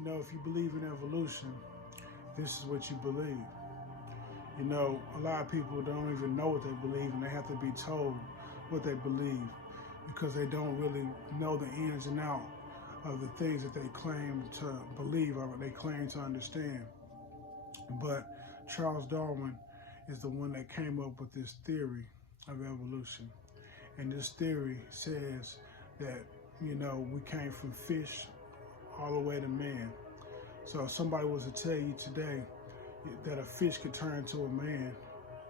You know, if you believe in evolution, this is what you believe. You know, a lot of people don't even know what they believe, and they have to be told what they believe because they don't really know the ins and outs of the things that they claim to believe or they claim to understand. But Charles Darwin is the one that came up with this theory of evolution. And this theory says that, you know, we came from fish all the way to man. So if somebody was to tell you today that a fish could turn into a man,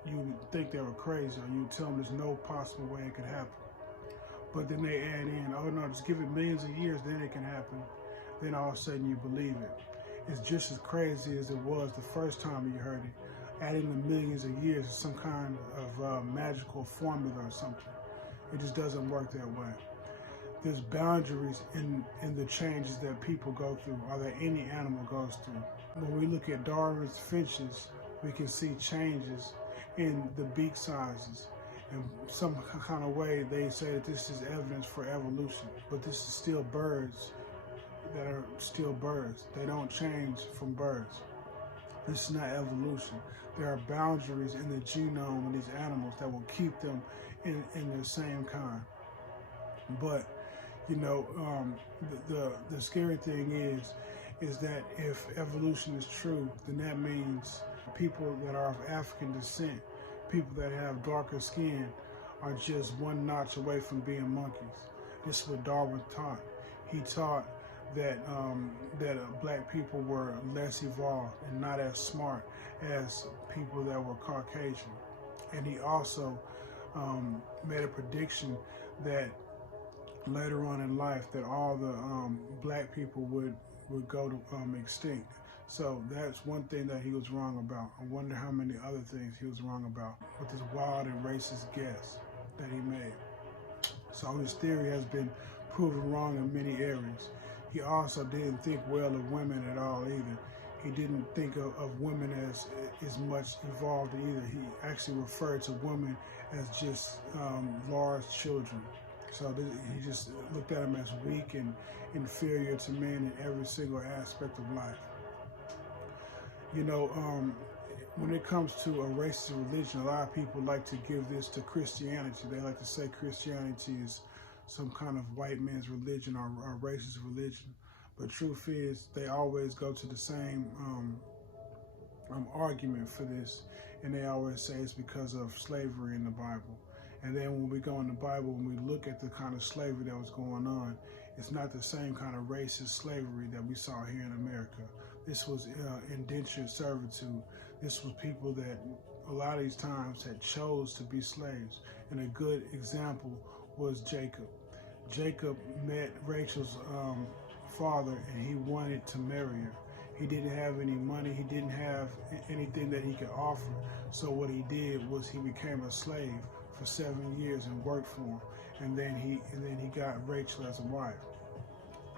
you would think they were crazy, or you would tell them there's no possible way it could happen. But then they add in, oh no, just give it millions of years, then it can happen. Then all of a sudden you believe it. It's just as crazy as it was the first time you heard it. Adding the millions of years is some kind of magical formula or something. It just doesn't work that way. There's boundaries in the changes that people go through, or that any animal goes through. When we look at Darwin's finches, we can see changes in the beak sizes. In some kind of way, they say that this is evidence for evolution, but this is still birds that are still birds. They don't change from birds. This is not evolution. There are boundaries in the genome of these animals that will keep them in the same kind. But, you know, the scary thing is that if evolution is true, then that means people that are of African descent, people that have darker skin, are just one notch away from being monkeys. This is what Darwin taught. He taught that black people were less evolved and not as smart as people that were Caucasian. And he also made a prediction that later on in life that all the black people would go to extinct. So that's one thing that he was wrong about. I wonder how many other things he was wrong about with this wild and racist guess that he made. So his theory has been proven wrong in many areas. He also didn't think well of women at all either. He didn't think of women as much evolved either. He actually referred to women as just large children. So he just looked at them as weak and inferior to men in every single aspect of life. You know, when it comes to a racist religion, a lot of people like to give this to Christianity. They like to say Christianity is some kind of white man's religion or racist religion. But truth is, they always go to the same argument for this, and they always say it's because of slavery in the Bible. And then when we go in the Bible, when we look at the kind of slavery that was going on, it's not the same kind of racist slavery that we saw here in America. This was indentured servitude. This was people that a lot of these times had chose to be slaves. And a good example was Jacob. Jacob met Rachel's father, and he wanted to marry her. He didn't have any money. He didn't have anything that he could offer. So what he did was he became a slave for 7 years and worked for him. And then he got Rachel as a wife.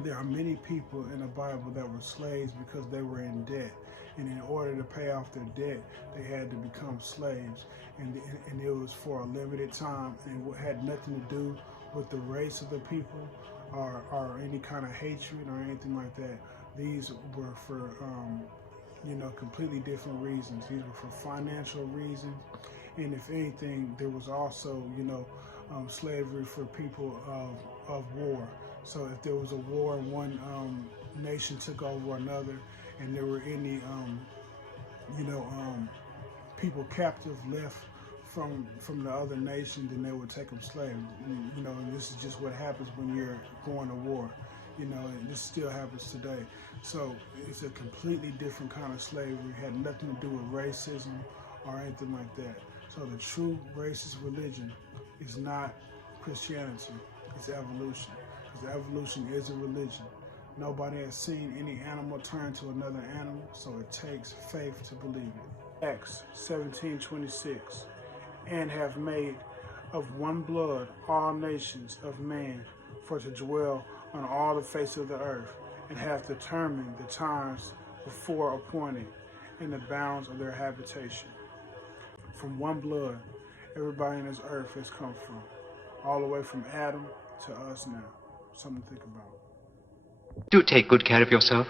There are many people in the Bible that were slaves because they were in debt. And in order to pay off their debt, they had to become slaves. And it was for a limited time, and it had nothing to do with the race of the people or any kind of hatred or anything like that. These were for, you know, completely different reasons. These were for financial reasons. And if anything, there was also, you know, slavery for people of war. So if there was a war, one nation took over another, and there were any, you know, people captive left from the other nation, then they would take them slaves. You know, and this is just what happens when you're going to war. You know, and this still happens today. So it's a completely different kind of slavery. It had nothing to do with racism or anything like that. So the true racist religion is not Christianity, it's evolution. Because evolution is a religion. Nobody has seen any animal turn to another animal, so it takes faith to believe it. Acts 17:26, and have made of one blood all nations of man for to dwell on all the face of the earth, and have determined the times before appointed and the bounds of their habitation. From one blood, everybody in this earth has come from, all the way from Adam to us now. Something to think about. Do take good care of yourself.